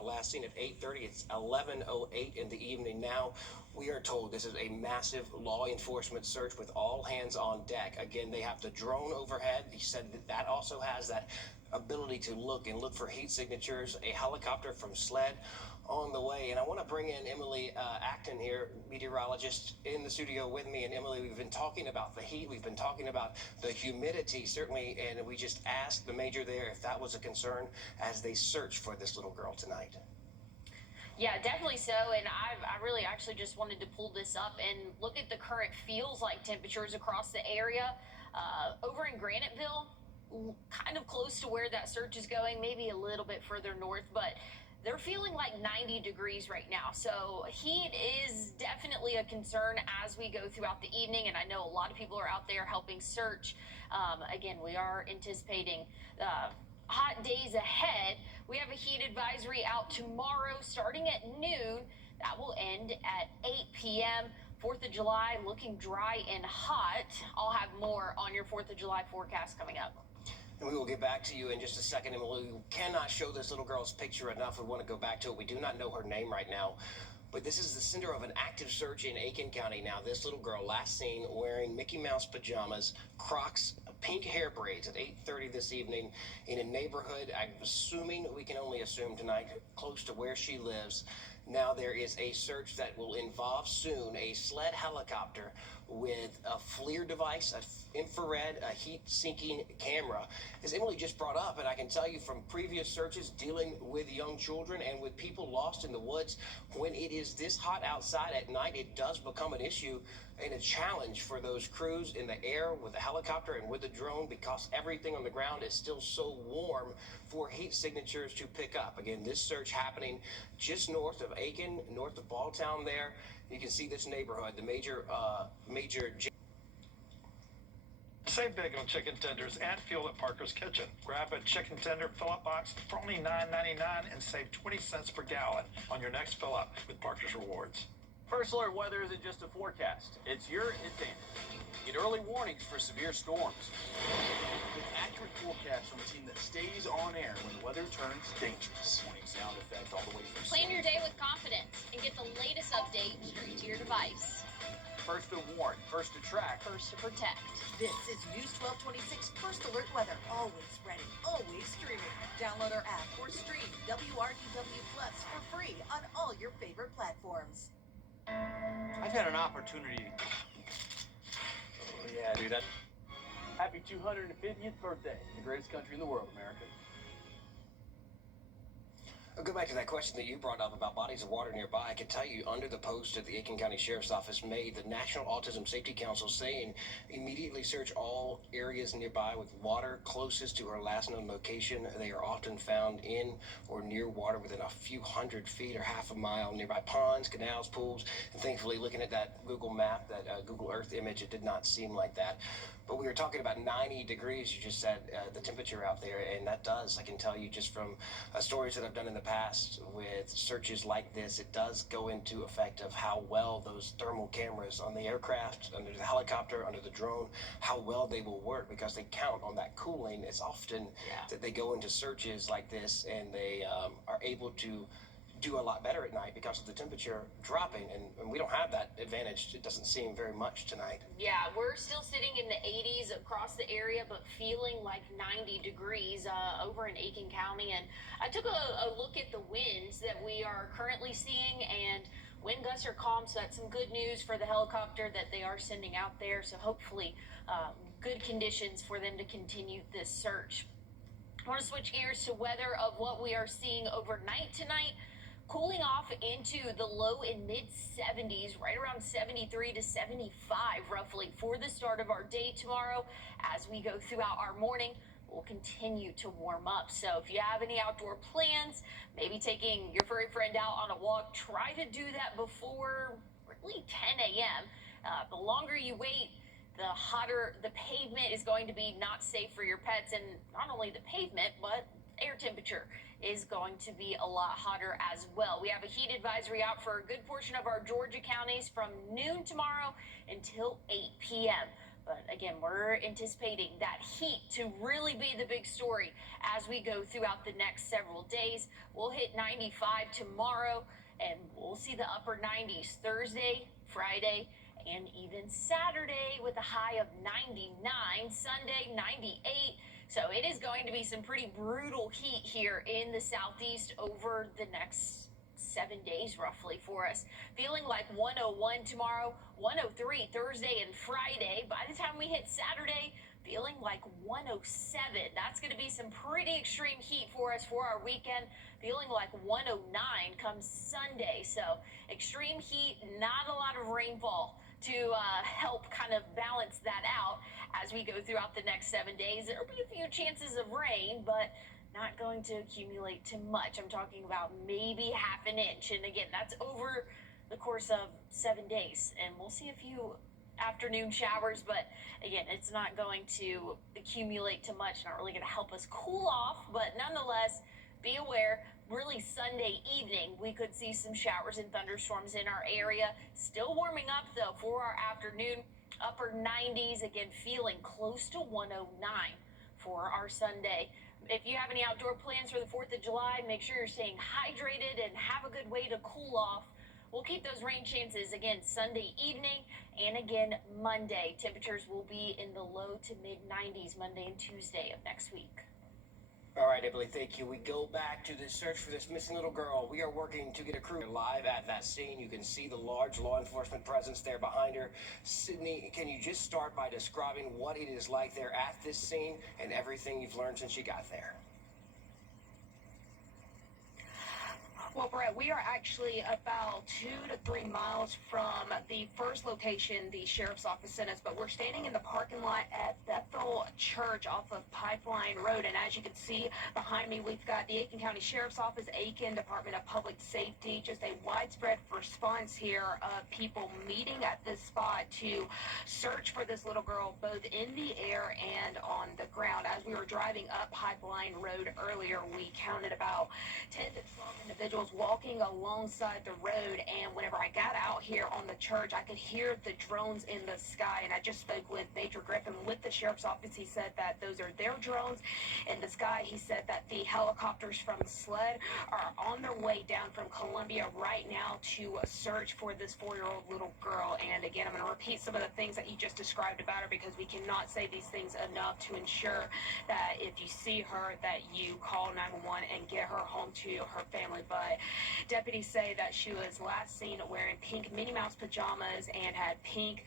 Last seen at 8:30. It's 11:08 in the evening now. We are told this is a massive law enforcement search with all hands on deck. Again, they have the drone overhead. He said that also has that ability to look for heat signatures. A helicopter from SLED on the way. And I want to bring in Emily Acton here, meteorologist, in the studio with me. And Emily, we've been talking about the heat. We've been talking about the humidity, certainly. And we just asked the major there if that was a concern as they search for this little girl tonight. Yeah, definitely so. And I really actually just wanted to pull this up and look at the current feels like temperatures across the area. Over in Graniteville, kind of close to where that search is going, maybe a little bit further north, but they're feeling like 90 degrees right now. So heat is definitely a concern as we go throughout the evening. And I know a lot of people are out there helping search. Again, we are anticipating hot days ahead. We have a heat advisory out tomorrow starting at noon. That will end at 8 p.m. 4th of July looking dry and hot. I'll have more on your 4th of July forecast coming up. And we will get back to you in just a second. And we cannot show this little girl's picture enough. We want to go back to it. We do not know her name right now. But this is the center of an active search in Aiken County. Now, this little girl last seen wearing Mickey Mouse pajamas, Crocs, pink hair braids at 8:30 this evening in a neighborhood, I'm assuming, we can only assume tonight, close to where she lives. Now there is a search that will involve soon a SLED helicopter with a FLIR device, an infrared, a heat-seeking camera. As Emily just brought up, and I can tell you from previous searches dealing with young children and with people lost in the woods, when it is this hot outside at night, it does become an issue and a challenge for those crews in the air with the helicopter and with the drone because everything on the ground is still so warm for heat signatures to pick up. Again, this search happening just north of Aiken, north of Balltown there. You can see this neighborhood, the major Save big on chicken tenders and fuel at Parker's Kitchen. Grab a chicken tender fill-up box for only $9.99 and save 20 cents per gallon on your next fill-up with Parker's Rewards. First Alert weather isn't just a forecast. It's your advantage. Get early warnings for severe storms. With accurate forecasts on a team that stays on air when the weather turns dangerous. Warning sound effect all the way from... Plan your day with confidence and get the latest update straight to your device. First to warn, first to track, first to protect. This is News 1226 First Alert Weather. Always ready, always streaming. Download our app or stream WRDW Plus for free on all your favorite platforms. I've had an opportunity. Oh, yeah, dude. Happy 250th birthday. The greatest country in the world, America. I'll go back to that question that you brought up about bodies of water nearby. I can tell you under the post that the Aiken County Sheriff's Office made, the National Autism Safety Council saying immediately search all areas nearby with water closest to her last known location. They are often found in or near water within a few hundred feet or half a mile, nearby ponds, canals, pools. And thankfully, looking at that Google map, that Google Earth image, it did not seem like that. But we were talking about 90 degrees, you just said, the temperature out there, and that does, I can tell you just from stories that I've done in the past with searches like this, it does go into effect of how well those thermal cameras on the aircraft, under the helicopter, under the drone, how well they will work because they count on that cooling. It's often that they go into searches like this and they are able to do a lot better at night because of the temperature dropping, and we don't have that advantage. It doesn't seem very much tonight. Yeah, we're still sitting in the 80s across the area, but feeling like 90 degrees over in Aiken County. And I took a look at the winds that we are currently seeing, and wind gusts are calm, so that's some good news for the helicopter that they are sending out there. So hopefully good conditions for them to continue this search. I want to switch gears to weather of what we are seeing overnight tonight. Cooling off into the low and mid 70s, right around 73 to 75 roughly for the start of our day tomorrow. As we go throughout our morning, we'll continue to warm up. So if you have any outdoor plans, maybe taking your furry friend out on a walk, try to do that before really 10 a.m. The longer you wait, the hotter the pavement is going to be, not safe for your pets. And not only the pavement, but air temperature is going to be a lot hotter as well. We have a heat advisory out for a good portion of our Georgia counties from noon tomorrow until 8 p.m. But again, we're anticipating that heat to really be the big story as we go throughout the next several days. We'll hit 95 tomorrow, and we'll see the upper 90s Thursday, Friday, and even Saturday with a high of 99, Sunday 98. So it is going to be some pretty brutal heat here in the southeast over the next 7 days roughly for us. Feeling like 101 tomorrow, 103 Thursday and Friday. By the time we hit Saturday, feeling like 107. That's going to be some pretty extreme heat for us for our weekend. Feeling like 109 comes Sunday. So extreme heat, not a lot of rainfall to help kind of balance that out as we go throughout the next 7 days. There'll be a few chances of rain, but not going to accumulate too much. I'm talking about maybe half an inch. And again, that's over the course of 7 days. And we'll see a few afternoon showers, but again, it's not going to accumulate too much, not really going to help us cool off, but nonetheless, be aware, really Sunday evening, we could see some showers and thunderstorms in our area. Still warming up though for our afternoon, upper 90s, again, feeling close to 109 for our Sunday. If you have any outdoor plans for the 4th of July, make sure you're staying hydrated and have a good way to cool off. We'll keep those rain chances again Sunday evening and again Monday. Temperatures will be in the low to mid 90s Monday and Tuesday of next week. All right, Emily, thank you. We go back to the search for this missing little girl. We are working to get a crew live at that scene. You can see the large law enforcement presence there behind her. Sydney, can you just start by describing what it is like there at this scene and everything you've learned since you got there? Well, Brett, we are actually about 2 to 3 miles from the first location the sheriff's office sent us, but we're standing in the parking lot at Bethel Church off of Pipeline Road. And as you can see behind me, we've got the Aiken County Sheriff's Office, Aiken Department of Public Safety, just a widespread response here of people meeting at this spot to search for this little girl, both in the air and on the ground. As we were driving up Pipeline Road earlier, we counted about 10 to 12 individuals walking alongside the road, and whenever I got out here on the church, I could hear the drones in the sky. And I just spoke with Major Griffin with the sheriff's office. He said that those are their drones in the sky. He said that the helicopters from SLED are on their way down from Columbia right now to search for this 4-year-old little girl. And again, I'm going to repeat some of the things that you just described about her, because we cannot say these things enough to ensure that if you see her, that you call 911 and get her home to her family. But deputies say that she was last seen wearing pink Minnie Mouse pajamas and had pink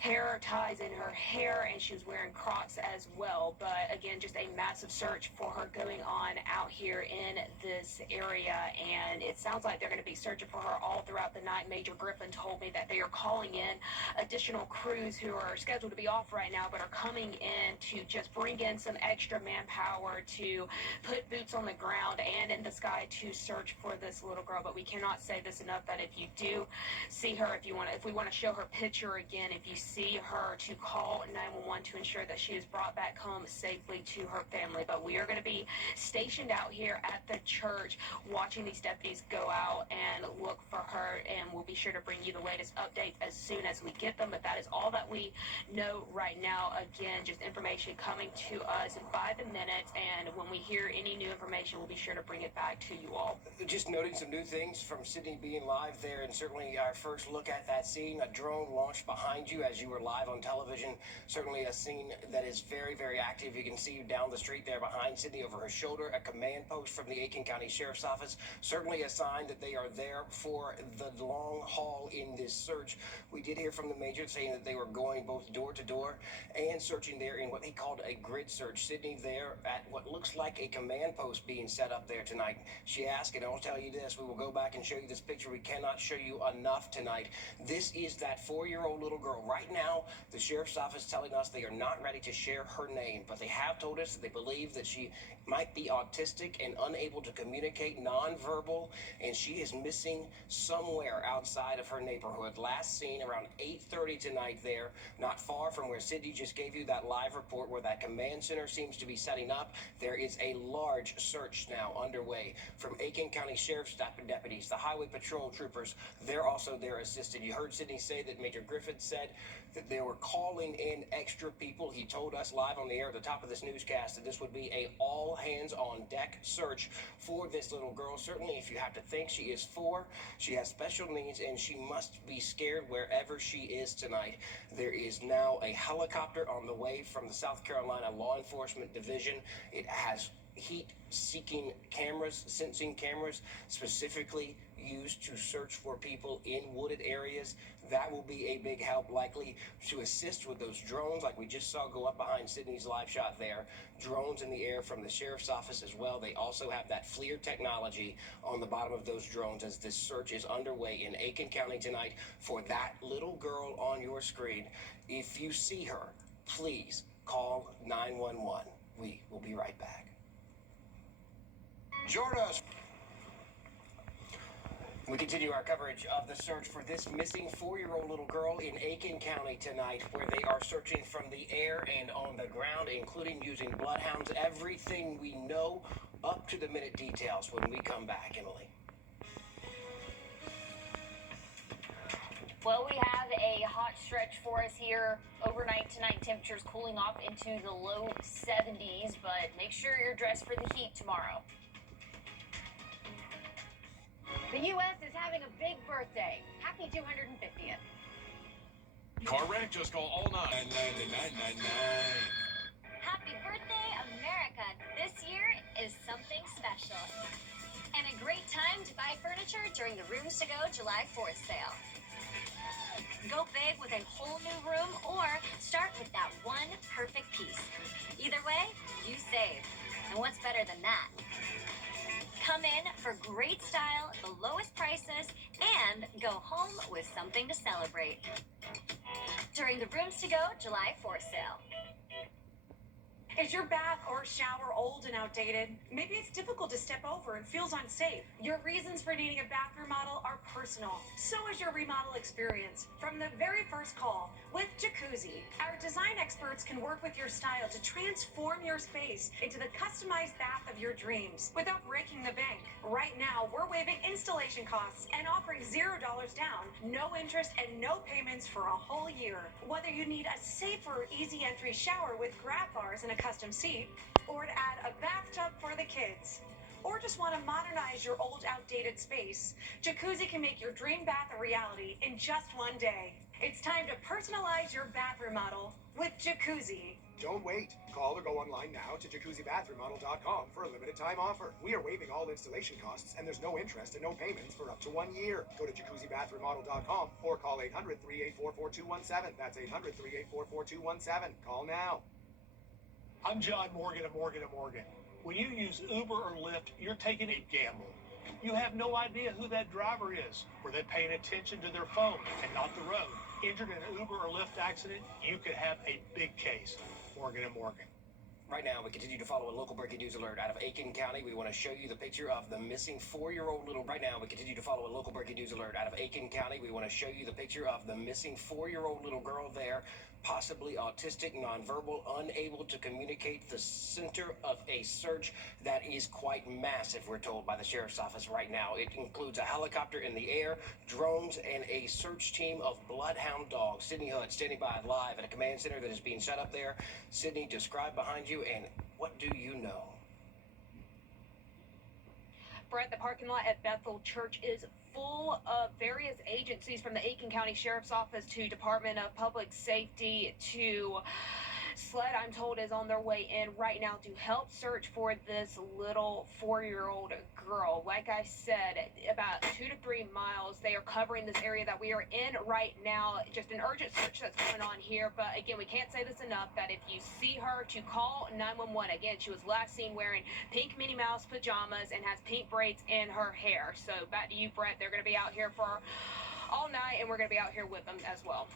hair ties in her hair, and she was wearing Crocs as well. But again, just a massive search for her going on out here in this area, and it sounds like they're going to be searching for her all throughout the night. Major Griffin told me that they are calling in additional crews who are scheduled to be off right now, but are coming in to just bring in some extra manpower to put boots on the ground and in the sky to search for this little girl. But we cannot say this enough, that if you do see her, if we want to show her picture again, if you see her, to call 911 to ensure that she is brought back home safely to her family. But we are going to be stationed out here at the church watching these deputies go out and look for her, and we'll be sure to bring you the latest updates as soon as we get them. But that is all that we know right now. Again, just information coming to us by the minute, and when we hear any new information, we'll be sure to bring it back to you all. Just noting some new things from Sydney being live there, and certainly our first look at that scene, a drone launched behind you as you were live on television. Certainly a scene that is very, very active. You can see down the street there behind Sydney over her shoulder, a command post from the Aiken County Sheriff's Office. Certainly a sign that they are there for the long haul in this search. We did hear from the major saying that they were going both door to door and searching there in what he called a grid search. Sydney there at what looks like a command post being set up there tonight. She asked, and I'll tell you this, we will go back and show you this picture. We cannot show you enough tonight. This is that 4-year-old little girl. Right now, the sheriff's office telling us they are not ready to share her name, but they have told us that they believe that she might be autistic and unable to communicate nonverbal, and she is missing somewhere outside of her neighborhood. Last seen around 8:30 tonight there, not far from where Sydney just gave you that live report where that command center seems to be setting up. There is a large search now underway from Aiken County Sheriff's deputies, the Highway Patrol troopers. They're also there assisted. You heard Sydney say that Major Griffith said that they were calling in extra people. He told us live on the air at the top of this newscast that this would be a all hands on deck search for this little girl. Certainly, if you have to think, she is 4, she has special needs, and she must be scared wherever she is tonight. There is now a helicopter on the way from the South Carolina Law Enforcement Division. It has heat-seeking cameras, sensing cameras, specifically used to search for people in wooded areas. That will be a big help, likely to assist with those drones like we just saw go up behind Sydney's live shot there. Drones in the air from the sheriff's office as well. They also have that FLIR technology on the bottom of those drones as this search is underway in Aiken County tonight for that little girl on your screen. If you see her, please call 911. We will be right back. Join us. We continue our coverage of the search for this missing 4-year-old little girl in Aiken County tonight, where they are searching from the air and on the ground, including using bloodhounds. Everything we know up to the minute details when we come back, Emily. Well, we have a hot stretch for us here overnight tonight. Temperatures cooling off into the low 70s, but make sure you're dressed for the heat tomorrow. The U.S. is having a big birthday. Happy 250th. Car wreck, just call all 999. Happy birthday, America. This year is something special. And a great time to buy furniture during the Rooms to Go July 4th sale. Go big with a whole new room or start with that one perfect piece. Either way, you save. And what's better than that? Come in for great style, the lowest prices, and go home with something to celebrate. During the Rooms to Go July 4th sale. Is your bath or shower old and outdated? Maybe it's difficult to step over and feels unsafe. Your reasons for needing a bathroom remodel are personal. So is your remodel experience. From the very first call, with Jacuzzi, our design experts can work with your style to transform your space into the customized bath of your dreams without breaking the bank. Right now, we're waiving installation costs and offering $0 down, no interest, and no payments for a whole year. Whether you need a safer, easy entry shower with grab bars and a custom seat, or to add a bathtub for the kids, or just want to modernize your old, outdated space, Jacuzzi can make your dream bath a reality in just one day. It's time to personalize your bathroom model with Jacuzzi. Don't wait. Call or go online now to jacuzzibathremodel.com for a limited time offer. We are waiving all installation costs, and there's no interest and no payments for up to 1 year. Go to jacuzzibathremodel.com or call 800-384-4217. That's 800-384-4217. Call now. I'm John Morgan of Morgan & Morgan. When you use Uber or Lyft, you're taking a gamble. You have no idea who that driver is. Were they paying attention to their phone and not the road? Injured in an Uber or Lyft accident, you could have a big case. Morgan & Morgan. Right now, we continue to follow a local breaking news alert out of Aiken County. We want to show you the picture of the missing 4-year-old little. Right now, we continue to follow a local breaking news alert out of Aiken County. We want to show you the picture of the missing 4-year-old little girl there, possibly autistic, nonverbal, unable to communicate. The center of a search that is quite massive, we're told by the sheriff's office right now. It includes a helicopter in the air, drones, and a search team of bloodhound dogs. Sydney Hood standing by live at a command center that is being set up there. Sydney, describe behind you, and what do you know? Brett, the parking lot at Bethel Church is full of various agencies, from the Aiken County Sheriff's Office to Department of Public Safety to SLED, I'm told, is on their way in right now to help search for this little 4-year-old girl. Like I said, about 2 to 3 miles. They are covering this area that we are in right now. Just an urgent search that's going on here. But again, we can't say this enough, that if you see her, to call 911. Again, she was last seen wearing pink Minnie Mouse pajamas and has pink braids in her hair. So back to you, Brett. They're going to be out here for all night, and we're going to be out here with them as well.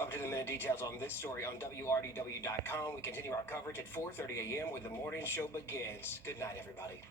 Up to the minute details on this story on WRDW.com. We continue our coverage at 4:30 a.m. when the morning show begins. Good night, everybody.